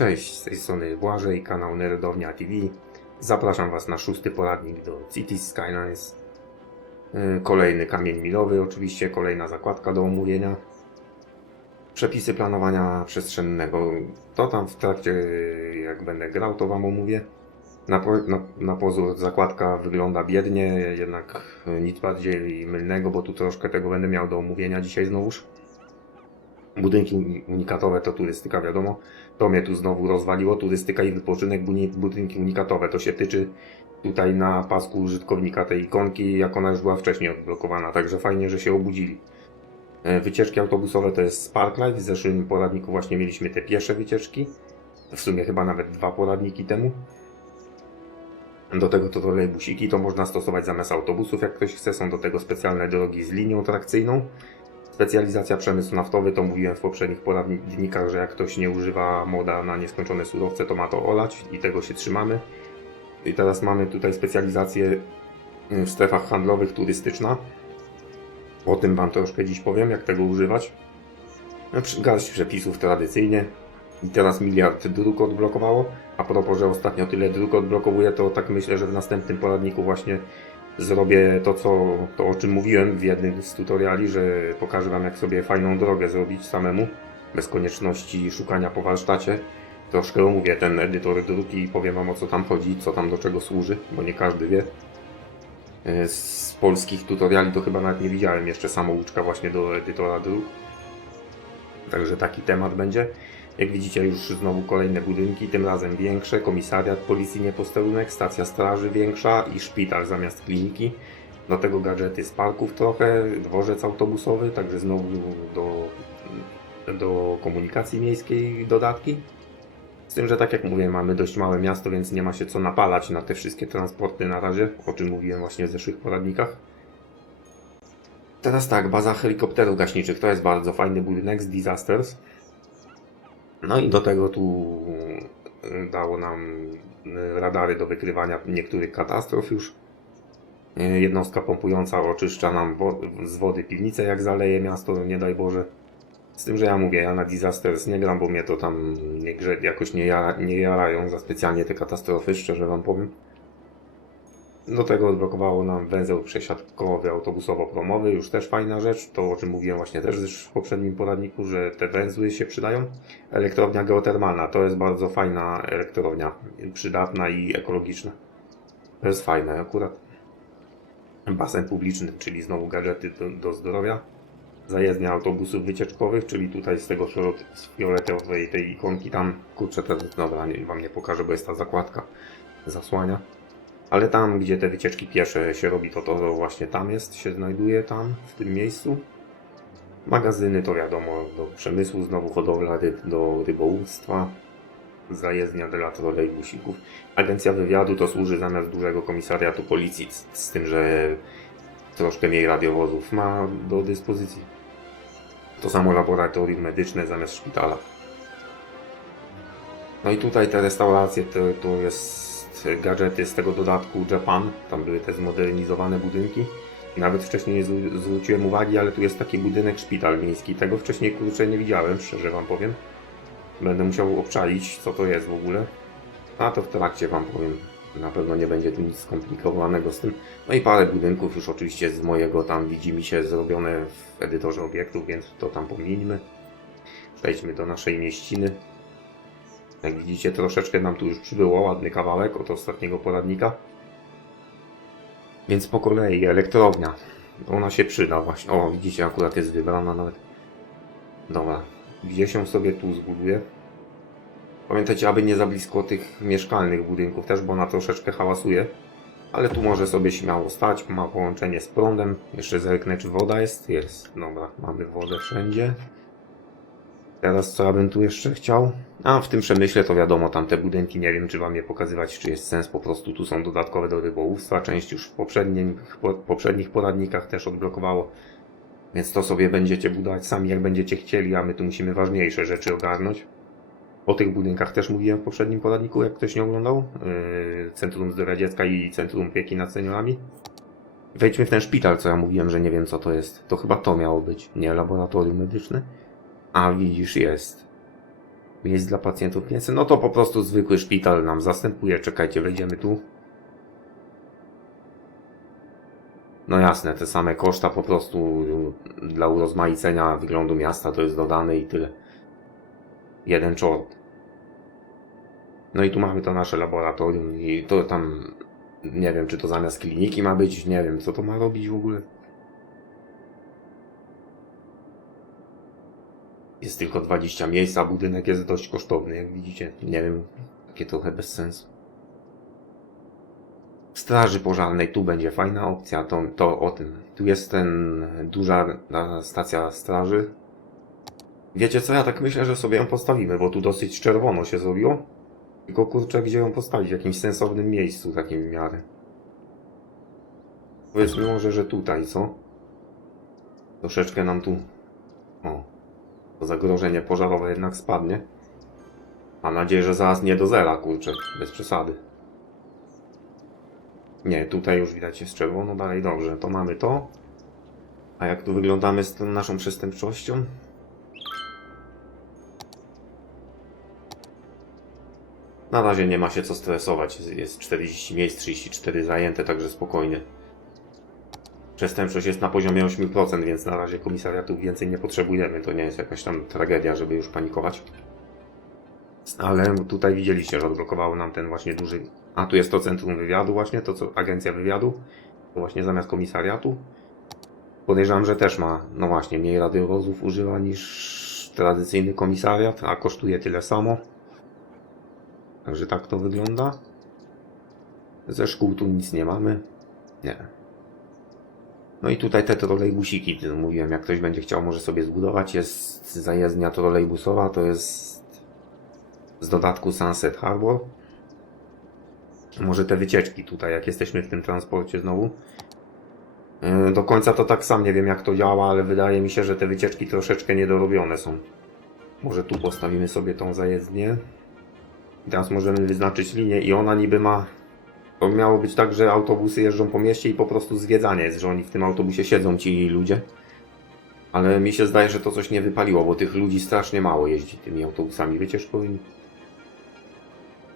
Cześć, z tej strony Błażej, kanał Nerdownia TV. Zapraszam Was na szósty poradnik do Cities Skylines. Yy, Kolejny kamień milowy, oczywiście kolejna zakładka do omówienia. Przepisy planowania przestrzennego. To tam w trakcie, jak będę grał, to Wam omówię. Na, na, na pozór zakładka wygląda biednie, jednak nic bardziej mylnego, bo tu troszkę tego będę miał do omówienia dzisiaj znowuż. Budynki uni- unikatowe to turystyka, wiadomo. To mnie tu znowu rozwaliło. Turystyka i wypoczynek, budynki unikatowe. To się tyczy tutaj na pasku użytkownika tej ikonki, jak ona już była wcześniej odblokowana. Także fajnie, że się obudzili. E, Wycieczki autobusowe to jest Sparklife. W zeszłym poradniku właśnie mieliśmy te piesze wycieczki. W sumie chyba nawet dwa poradniki temu. Do tego to trolejbusiki to można stosować zamiast autobusów, jak ktoś chce. Są do tego specjalne drogi z linią trakcyjną. Specjalizacja przemysł naftowy, to mówiłem w poprzednich poradnikach, że jak ktoś nie używa moda na nieskończone surowce, to ma to olać i tego się trzymamy. I teraz mamy tutaj specjalizację w strefach handlowych turystyczna. O tym Wam troszkę dziś powiem, jak tego używać. No, Garść przepisów tradycyjnie. I teraz miliard dróg odblokowało. A propos, że ostatnio tyle dróg odblokowuje, to tak myślę, że w następnym poradniku właśnie zrobię to, co, to o czym mówiłem w jednym z tutoriali, że pokażę Wam jak sobie fajną drogę zrobić samemu, bez konieczności szukania po warsztacie. Troszkę omówię ten edytor dróg i powiem Wam o co tam chodzi, co tam do czego służy, bo nie każdy wie. E, Z polskich tutoriali to chyba nawet nie widziałem jeszcze samouczka właśnie do edytora dróg. Także taki temat będzie. Jak widzicie już znowu kolejne budynki, tym razem większe, komisariat policyjny posterunek, stacja straży większa i szpital zamiast kliniki. Do tego gadżety z parków trochę, dworzec autobusowy, także znowu do, do komunikacji miejskiej dodatki. Z tym, że tak jak mówię, mamy dość małe miasto, więc nie ma się co napalać na te wszystkie transporty na razie, o czym mówiłem właśnie w zeszłych poradnikach. Teraz tak, baza helikopterów gaśniczych to jest bardzo fajny budynek z Disasters. No i do tego tu y, dało nam y, radary do wykrywania niektórych katastrof już. Y, Jednostka pompująca oczyszcza nam z wody piwnicę, jak zaleje miasto, nie daj Boże. Z tym, że ja mówię, ja na Disasters nie gram, bo mnie to tam nie jakoś nie, jara, nie jarają za specjalnie te katastrofy, szczerze wam powiem. Do tego odblokowało nam węzeł przesiadkowy autobusowo-promowy, już też fajna rzecz, to o czym mówiłem właśnie też w poprzednim poradniku, że te węzły się przydają. Elektrownia geotermalna, to jest bardzo fajna elektrownia, przydatna i ekologiczna. To jest fajne akurat. Basen publiczny, czyli znowu gadżety do, do zdrowia. Zajezdnia autobusów wycieczkowych, czyli tutaj z tego fioletowej tej ikonki tam, kurczę, teraz, dobra, nie, wam nie pokażę, bo jest ta zakładka zasłania. Ale tam, gdzie te wycieczki piesze się robi, to to właśnie tam jest, się znajduje tam, w tym miejscu. Magazyny to wiadomo, do przemysłu, znowu hodowla ryb, do rybołówstwa. Zajezdnia dla trolejbusików. Agencja wywiadu to służy zamiast dużego komisariatu policji, z, z tym, że troszkę mniej radiowozów ma do dyspozycji. To samo laboratorium medyczne zamiast szpitala. No i tutaj te restauracje to, to jest gadżety z tego dodatku Japan. Tam były te zmodernizowane budynki. Nawet wcześniej nie zw- zwróciłem uwagi, ale tu jest taki budynek szpital miejski. Tego wcześniej kurczę nie widziałem, szczerze wam powiem. Będę musiał obczaić, co to jest w ogóle. A to w trakcie wam powiem. Na pewno nie będzie tu nic skomplikowanego z tym. No i parę budynków już oczywiście z mojego tam widzi mi się zrobione w edytorze obiektów, więc to tam pomińmy. Przejdźmy do naszej mieściny. Jak widzicie, troszeczkę nam tu już przybyło, ładny kawałek od ostatniego poradnika. Więc po kolei elektrownia. Ona się przyda właśnie. O, widzicie, akurat jest wybrana nawet. Dobra, gdzie się sobie tu zbuduje? Pamiętajcie, aby nie za blisko tych mieszkalnych budynków też, bo ona troszeczkę hałasuje. Ale tu może sobie śmiało stać, ma połączenie z prądem. Jeszcze zerknę, czy woda jest. Jest, dobra, mamy wodę wszędzie. Teraz co ja bym tu jeszcze chciał? A w tym przemyśle to wiadomo, tam te budynki, nie wiem czy wam je pokazywać, czy jest sens, po prostu tu są dodatkowe do rybołówstwa, część już w poprzednich, po, poprzednich poradnikach też odblokowało. Więc to sobie będziecie budować sami jak będziecie chcieli, a my tu musimy ważniejsze rzeczy ogarnąć. O tych budynkach też mówiłem w poprzednim poradniku, jak ktoś nie oglądał. Yy, Centrum Zdrowia Dziecka i Centrum Opieki nad Seniorami. Wejdźmy w ten szpital, co ja mówiłem, że nie wiem co to jest. To chyba to miało być, nie laboratorium medyczne. A widzisz, jest. Miejsc dla pacjentów 500. No to po prostu zwykły szpital nam zastępuje. Czekajcie, wejdziemy tu. No jasne, te same koszta po prostu y, dla urozmaicenia wyglądu miasta to jest dodane i tyle. Jeden czort. No i tu mamy to nasze laboratorium i to tam nie wiem czy to zamiast kliniki ma być, nie wiem co to ma robić w ogóle. Jest tylko 20 miejsc, a budynek jest dość kosztowny, jak widzicie. Nie wiem, takie trochę bez sensu. Straży pożarnej, tu będzie fajna opcja, to, to o tym. Tu jest ten duża stacja straży. Wiecie co, ja tak myślę, że sobie ją postawimy, bo tu dosyć czerwono się zrobiło. Tylko kurczę, gdzie ją postawić? W jakimś sensownym miejscu, takim w miarę. Powiedzmy może, że tutaj, co? Troszeczkę nam tu... Zagrożenie pożarowe jednak spadnie. Mam nadzieję, że zaraz nie do zera, kurczę. Bez przesady. Nie, tutaj już widać jest czerwono, dalej dobrze. To mamy to. A jak tu wyglądamy z tą naszą przestępczością? Na razie nie ma się co stresować. Jest 40 miejsc, 34 zajęte, także spokojnie. Przestępczość jest na poziomie 8%, więc na razie komisariatów więcej nie potrzebujemy. To nie jest jakaś tam tragedia, żeby już panikować. Ale tutaj widzieliście, że odblokowało nam ten właśnie duży... A, tu jest to centrum wywiadu właśnie, to co agencja wywiadu. To właśnie zamiast komisariatu. Podejrzewam, że też ma, no właśnie, mniej radiowozów używa niż tradycyjny komisariat, a kosztuje tyle samo. Także tak to wygląda. Ze szkół tu nic nie mamy. Nie. No i tutaj te trolejbusiki, mówiłem, jak ktoś będzie chciał, może sobie zbudować. Jest zajezdnia trolejbusowa, to jest z dodatku Sunset Harbor. Może te wycieczki tutaj, jak jesteśmy w tym transporcie znowu. Yy, Do końca to tak sam nie wiem jak to działa, ale wydaje mi się, że te wycieczki troszeczkę niedorobione są. Może tu postawimy sobie tą zajezdnię. Teraz możemy wyznaczyć linię i ona niby ma... To miało być tak, że autobusy jeżdżą po mieście i po prostu zwiedzanie jest, że oni w tym autobusie siedzą, ci ludzie. Ale mi się zdaje, że to coś nie wypaliło, bo tych ludzi strasznie mało jeździ tymi autobusami wycieczkowymi.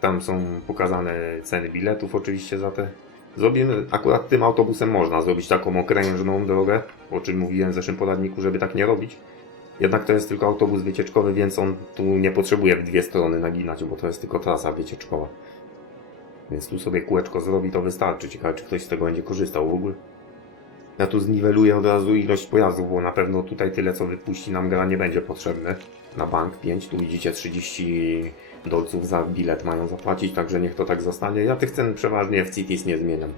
Tam są pokazane ceny biletów oczywiście za te. Zrobimy, akurat tym autobusem można zrobić taką okrężną drogę, o czym mówiłem w zeszłym poradniku, żeby tak nie robić. Jednak to jest tylko autobus wycieczkowy, więc on tu nie potrzebuje w dwie strony naginać, bo to jest tylko trasa wycieczkowa. Więc tu sobie kółeczko zrobi, to wystarczy. Ciekawe, czy ktoś z tego będzie korzystał w ogóle. Ja tu zniweluję od razu ilość pojazdów, bo na pewno tutaj tyle, co wypuści nam gra, nie będzie potrzebne. Na bank 5, tu widzicie 30 dolców za bilet mają zapłacić, także niech to tak zostanie. Ja tych cen przeważnie w Cities nie zmieniam.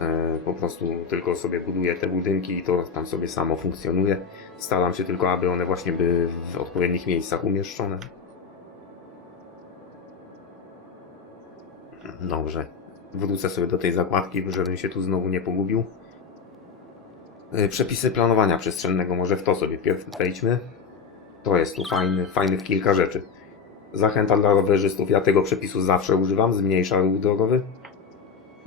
E, Po prostu tylko sobie buduję te budynki i to tam sobie samo funkcjonuje. Staram się tylko, aby one właśnie były w odpowiednich miejscach umieszczone. Dobrze. Wrócę sobie do tej zakładki, żebym się tu znowu nie pogubił. E, Przepisy planowania przestrzennego, może w to sobie wejdźmy. To jest tu fajny, fajnych kilka rzeczy. Zachęta dla rowerzystów, ja tego przepisu zawsze używam, zmniejsza ruch drogowy.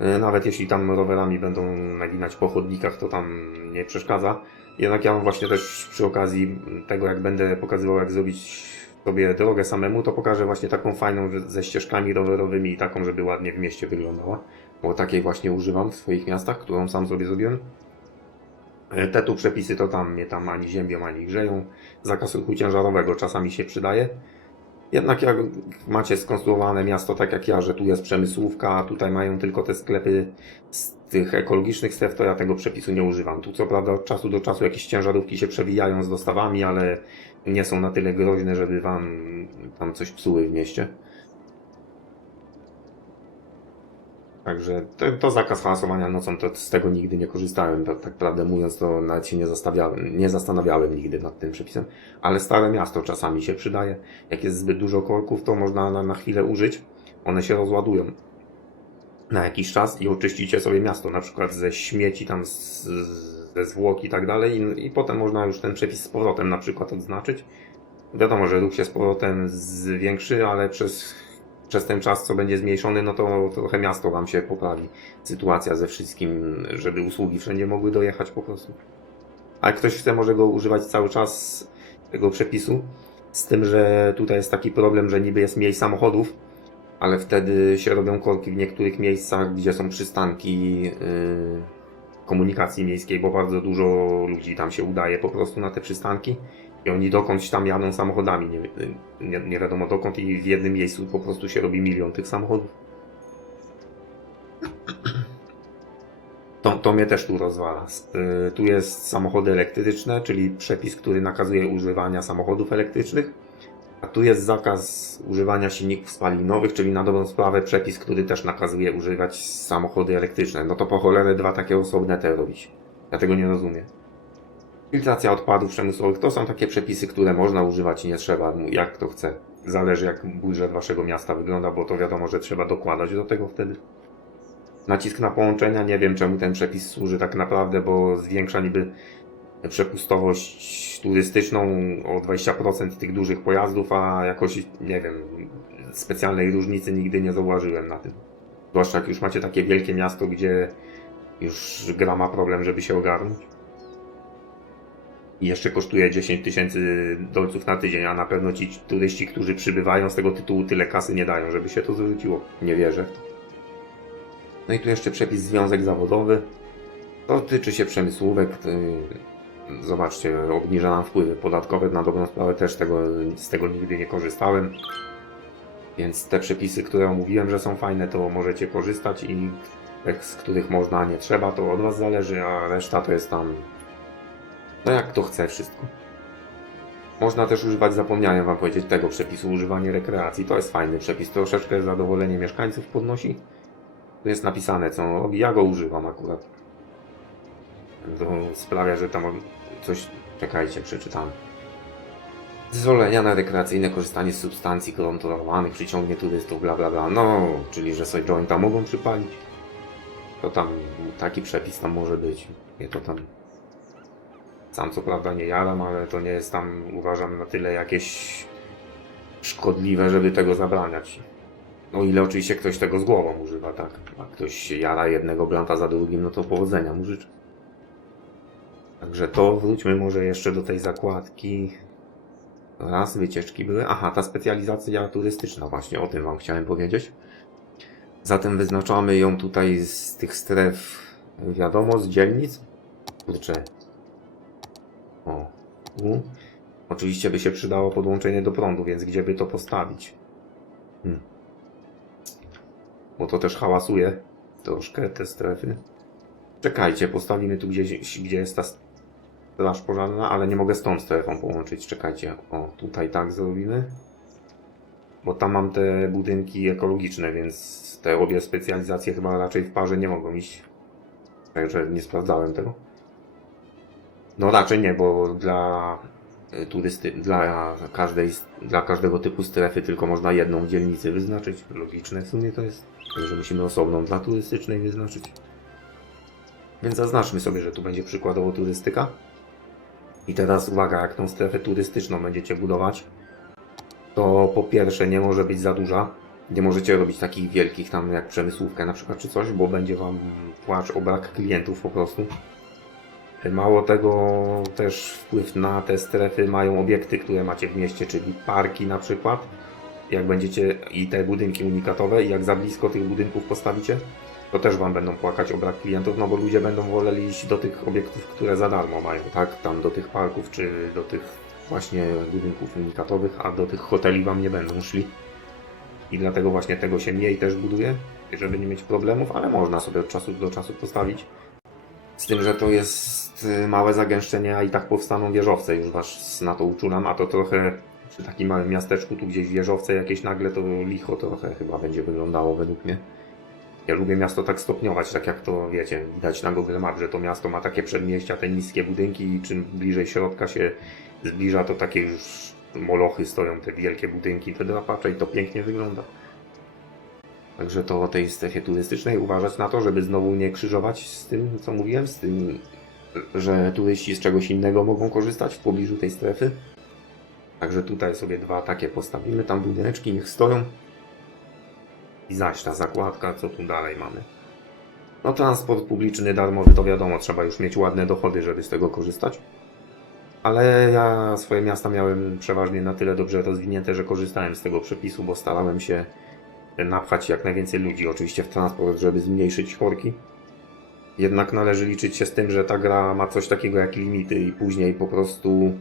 E, Nawet jeśli tam rowerami będą naginać po chodnikach, to tam nie przeszkadza. Jednak ja mam właśnie też przy okazji tego, jak będę pokazywał, jak zrobić sobie drogę samemu, to pokażę właśnie taką fajną ze ścieżkami rowerowymi i taką, żeby ładnie w mieście wyglądała. Bo takiej właśnie używam w swoich miastach, którą sam sobie zrobiłem. E, Te tu przepisy to tam mnie tam ani ziemią, ani grzeją. Zakaz ruchu ciężarowego czasami się przydaje. Jednak jak macie skonstruowane miasto tak jak ja, że tu jest przemysłówka, a tutaj mają tylko te sklepy z tych ekologicznych stref, to ja tego przepisu nie używam. Tu co prawda od czasu do czasu jakieś ciężarówki się przewijają z dostawami, ale nie są na tyle groźne, żeby wam tam coś psuły w mieście. Także to, to zakaz hałasowania nocą, to z tego nigdy nie korzystałem. Tak, tak prawdę mówiąc, to nawet się nie, zastanawiałem, nie zastanawiałem nigdy nad tym przepisem. Ale stare miasto czasami się przydaje. Jak jest zbyt dużo korków, to można na, na chwilę użyć. One się rozładują na jakiś czas i oczyścicie sobie miasto, na przykład ze śmieci, tam z, ze zwłok i tak dalej. I, I potem można już ten przepis z powrotem na przykład odznaczyć. Wiadomo, że ruch się z powrotem zwiększy, ale przez przez ten czas, co będzie zmniejszony, no to trochę miasto wam się poprawi. Sytuacja ze wszystkim, żeby usługi wszędzie mogły dojechać po prostu. A ktoś chce, może go używać cały czas, tego przepisu. Z tym, że tutaj jest taki problem, że niby jest mniej samochodów, ale wtedy się robią korki w niektórych miejscach, gdzie są przystanki yy, komunikacji miejskiej, bo bardzo dużo ludzi tam się udaje po prostu na te przystanki i oni dokądś tam jadą samochodami, nie, nie, nie wiadomo dokąd i w jednym miejscu po prostu się robi milion tych samochodów. To, to mnie też tu rozwala. Y, Tu jest samochody elektryczne, czyli przepis, który nakazuje używania samochodów elektrycznych. A tu jest zakaz używania silników spalinowych, czyli na dobrą sprawę przepis, który też nakazuje używać samochody elektryczne. No to po cholerę dwa takie osobne te robić. Ja tego nie rozumiem. Filtracja odpadów przemysłowych to są takie przepisy, które można używać i nie trzeba, jak kto chce. Zależy jak budżet waszego miasta wygląda, bo to wiadomo, że trzeba dokładać do tego wtedy. Nacisk na połączenia, nie wiem czemu ten przepis służy tak naprawdę, bo zwiększa niby przepustowość turystyczną o 20% tych dużych pojazdów, a jakoś, nie wiem, specjalnej różnicy nigdy nie zauważyłem na tym. Zwłaszcza jak już macie takie wielkie miasto, gdzie już gra ma problem, żeby się ogarnąć. I jeszcze kosztuje 10 tysięcy dolców na tydzień, a na pewno ci turyści, którzy przybywają z tego tytułu tyle kasy nie dają, żeby się to zwróciło. Nie wierzę. No i tu jeszcze przepis związek zawodowy. To tyczy się przemysłówek. Zobaczcie, obniża nam wpływy podatkowe. Na dobrą sprawę też tego, z tego nigdy nie korzystałem. Więc te przepisy, które omówiłem, że są fajne, to możecie korzystać i z których można, nie trzeba, to od Was zależy, a reszta to jest tam no jak kto chce wszystko. Można też używać, zapomniałem Wam powiedzieć, tego przepisu, używanie rekreacji. To jest fajny przepis, troszeczkę zadowolenie mieszkańców podnosi. Tu jest napisane, co on robi. Ja go używam akurat. To sprawia, że tam coś... Czekajcie, przeczytam. Zezwolenia na rekreacyjne korzystanie z substancji kontrolowanych przyciągnie turystów, bla bla bla. No, czyli że sobie jointa mogą przypalić. To tam taki przepis tam może być. Nie to tam. Sam co prawda nie jaram, ale to nie jest tam uważam na tyle jakieś szkodliwe, żeby tego zabraniać. O ile oczywiście ktoś tego z głową używa, tak? A ktoś jara jednego blanta za drugim, no to powodzenia mu życzę. Także to wróćmy może jeszcze do tej zakładki. Raz, wycieczki były. Aha, ta specjalizacja turystyczna właśnie, o tym wam chciałem powiedzieć. Zatem wyznaczamy ją tutaj z tych stref, wiadomo, z dzielnic. Kurczę. O, tu. Oczywiście by się przydało podłączenie do prądu, więc gdzie by to postawić? Hmm. Bo to też hałasuje troszkę te strefy. Czekajcie, postawimy tu gdzieś, gdzie jest ta straż pożarna, ale nie mogę z tą strefą połączyć. Czekajcie, o, tutaj tak zrobimy. Bo tam mam te budynki ekologiczne, więc te obie specjalizacje chyba raczej w parze nie mogą iść. Także nie sprawdzałem tego. No raczej nie, bo dla y, turysty, dla każdej, dla każdego typu strefy tylko można jedną dzielnicę wyznaczyć. Logiczne w sumie to jest, że musimy osobną dla turystycznej wyznaczyć. Więc zaznaczmy sobie, że tu będzie przykładowo turystyka. I teraz uwaga, jak tą strefę turystyczną będziecie budować, to po pierwsze nie może być za duża. Nie możecie robić takich wielkich tam jak przemysłówkę na przykład czy coś, bo będzie wam płacz o brak klientów po prostu. Mało tego, też wpływ na te strefy mają obiekty, które macie w mieście, czyli parki na przykład. Jak będziecie i te budynki unikatowe, i jak za blisko tych budynków postawicie, to też Wam będą płakać o brak klientów, no bo ludzie będą woleli iść do tych obiektów, które za darmo mają, tak? Tam do tych parków, czy do tych właśnie budynków unikatowych, a do tych hoteli Wam nie będą szli. I dlatego właśnie tego się mniej też buduje, żeby nie mieć problemów, ale można sobie od czasu do czasu postawić. Z tym, że to jest y, małe zagęszczenie, a i tak powstaną wieżowce, już Was na to uczulam, a to trochę przy takim małym miasteczku, tu gdzieś wieżowce jakieś nagle, to licho trochę chyba będzie wyglądało według mnie. Ja lubię miasto tak stopniować, tak jak to wiecie, widać na Google Map, że to miasto ma takie przedmieścia, te niskie budynki i czym bliżej środka się zbliża, to takie już molochy stoją, te wielkie budynki, te drapacze i to pięknie wygląda. Także to o tej strefie turystycznej uważać na to, żeby znowu nie krzyżować z tym, co mówiłem, z tym, że turyści z czegoś innego mogą korzystać w pobliżu tej strefy. Także tutaj sobie dwa takie postawimy, tam budyneczki niech stoją. I zaś ta zakładka, co tu dalej mamy. No transport publiczny darmowy to wiadomo, trzeba już mieć ładne dochody, żeby z tego korzystać. Ale ja swoje miasta miałem przeważnie na tyle dobrze rozwinięte, że korzystałem z tego przepisu, bo starałem się napchać jak najwięcej ludzi, oczywiście w transport, żeby zmniejszyć korki. Jednak należy liczyć się z tym, że ta gra ma coś takiego jak limity i później po prostu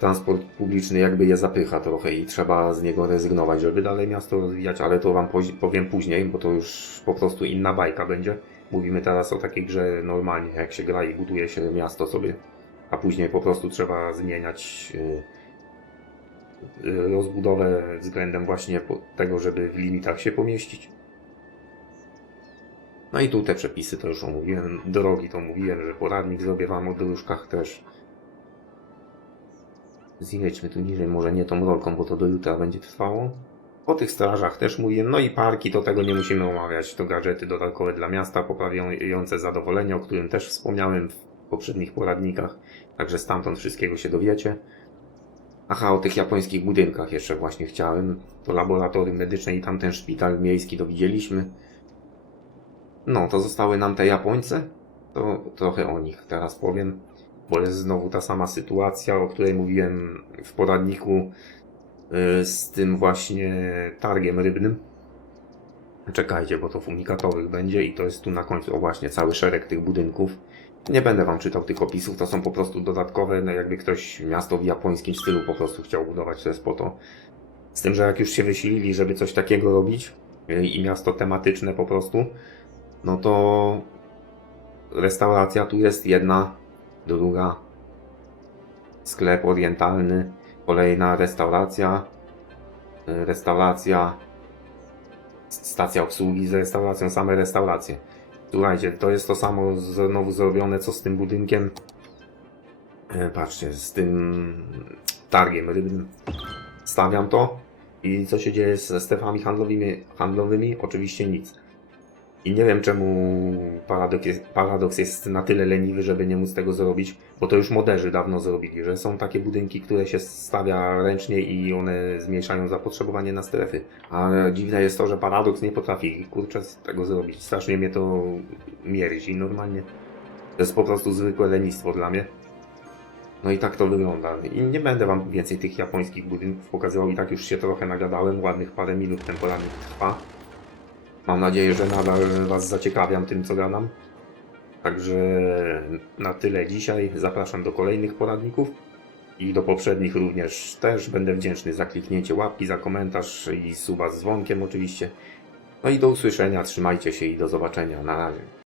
transport publiczny jakby je zapycha trochę i trzeba z niego rezygnować, żeby dalej miasto rozwijać, ale to Wam powiem później, bo to już po prostu inna bajka będzie. Mówimy teraz o takiej grze normalnie, jak się gra i buduje się miasto sobie, a później po prostu trzeba zmieniać y, rozbudowę względem właśnie tego, żeby w limitach się pomieścić. No i tu te przepisy to już omówiłem, drogi to mówiłem, że poradnik zrobię Wam o dróżkach też. Zjedźmy tu niżej, może nie tą rolką, bo to do jutra będzie trwało. O tych strażach też mówiłem, no i parki, to tego nie musimy omawiać. To gadżety dodatkowe dla miasta, poprawiające zadowolenie, o którym też wspomniałem w poprzednich poradnikach. Także stamtąd wszystkiego się dowiecie. Aha, o tych japońskich budynkach jeszcze właśnie chciałem. To laboratorium medyczne i tamten szpital miejski to widzieliśmy. No, to zostały nam te Japońcy. To trochę o nich teraz powiem, bo jest znowu ta sama sytuacja, o której mówiłem w poradniku y, z tym właśnie targiem rybnym. Czekajcie, bo to fumigatowych będzie i to jest tu na końcu, o właśnie, cały szereg tych budynków. Nie będę wam czytał tych opisów, to są po prostu dodatkowe, no jakby ktoś miasto w japońskim stylu po prostu chciał budować, to jest po to. Z tym, że jak już się wysilili, żeby coś takiego robić y, i miasto tematyczne po prostu, no to restauracja tu jest jedna, druga, sklep orientalny, kolejna restauracja, y, restauracja, stacja obsługi z restauracją, same restauracje. Słuchajcie, to jest to samo znowu zrobione, co z tym budynkiem. E, Patrzcie, z tym targiem rybnym. Stawiam to i co się dzieje ze strefami handlowymi? handlowymi? Oczywiście nic. I nie wiem czemu paradoks jest, paradoks jest na tyle leniwy, żeby nie móc tego zrobić, bo to już moderzy dawno zrobili, że są takie budynki, które się stawia ręcznie i one zmniejszają zapotrzebowanie na strefy. A dziwne jest to, że paradoks nie potrafi kurczę tego zrobić. Strasznie mnie to mierzi normalnie. To jest po prostu zwykłe lenistwo dla mnie. No i tak to wygląda. I nie będę wam więcej tych japońskich budynków pokazywał i tak już się trochę nagadałem. Ładnych parę minut ten trwa. Mam nadzieję, że nadal Was zaciekawiam tym, co gadam. Także na tyle dzisiaj. Zapraszam do kolejnych poradników i do poprzednich również też. Będę wdzięczny za kliknięcie łapki, za komentarz i suba z dzwonkiem oczywiście. No i do usłyszenia. Trzymajcie się i do zobaczenia. Na razie.